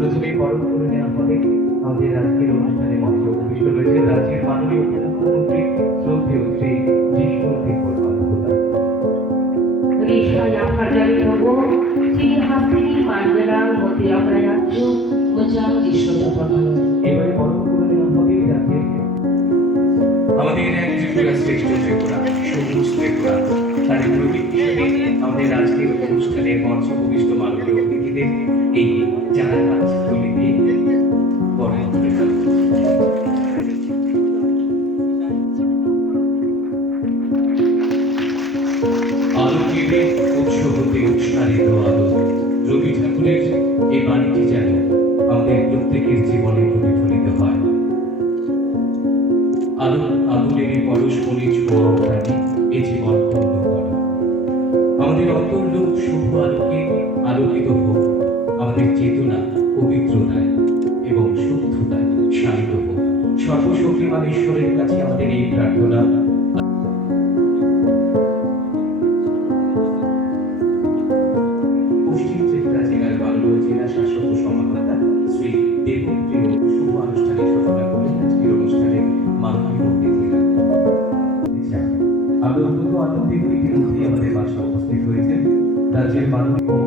প্রথমে বরণ করে নেওয়া হবে আমাদের আজকের অনুষ্ঠানে মঞ্চে উপবিষ্ট রয়েছে রাজ্যের মাননীয় মুখ্যমন্ত্রী শ্রদ্ধেয় শ্রী জিষ্ণু দেববর্মা মহোদয়। Risha yang terjadi robo, ciri khas ini Mandra, Mutiara Prayatu, Mujang di Sumatera. এবারে বরণ করে নেওয়া হবে রাজ্যের আমাদের এক ত্রিপুরা শ্রেষ্ঠ ত্রিপুরা সবুজ ত্রিপুরা তার প্রতীক হিসেবে আমাদের আজকের অনুষ্ঠানে মঞ্চে উপবিষ্ট মাননীয় অতিথিদের এই চারা গাছ তুলে দিয়ে বরণ করে নেওয়া হবে। আলোকিতে উৎসবতে উৎসারিত আলো রবি ঠাকুরের এই বাণীটি যেন আমাদের প্রত্যেকের জীবনে প্রতিফলিত হয়। আলো আগুনের পরশ মনে ছোঁয়াটি এই জীবন পূর্ণ করে। আমাদের অন্তর্লোক শুভ আলোকে আলোকিত হোক, আমাদের চেতনা পবিত্রতায় এবং শুদ্ধতায় শান্ত হোক। সর্বশক্তিমান ঈশ্বরের কাছে আমাদের এই প্রার্থনা। পশ্চিম ত্রিপুরা জেলার বাংলা জেলা শাসক ও সমাহর্তা শ্রী দেবপ্রিয় শুভ আনুষ্ঠানিক সূচনা করলেন আজকের অনুষ্ঠানে মাননীয় অতিথিরা। আমরা অত্যন্ত আনন্দিত ইতিমধ্যেই আমাদের বাসায় উপস্থিত হয়েছেন রাজ্যের মাননীয়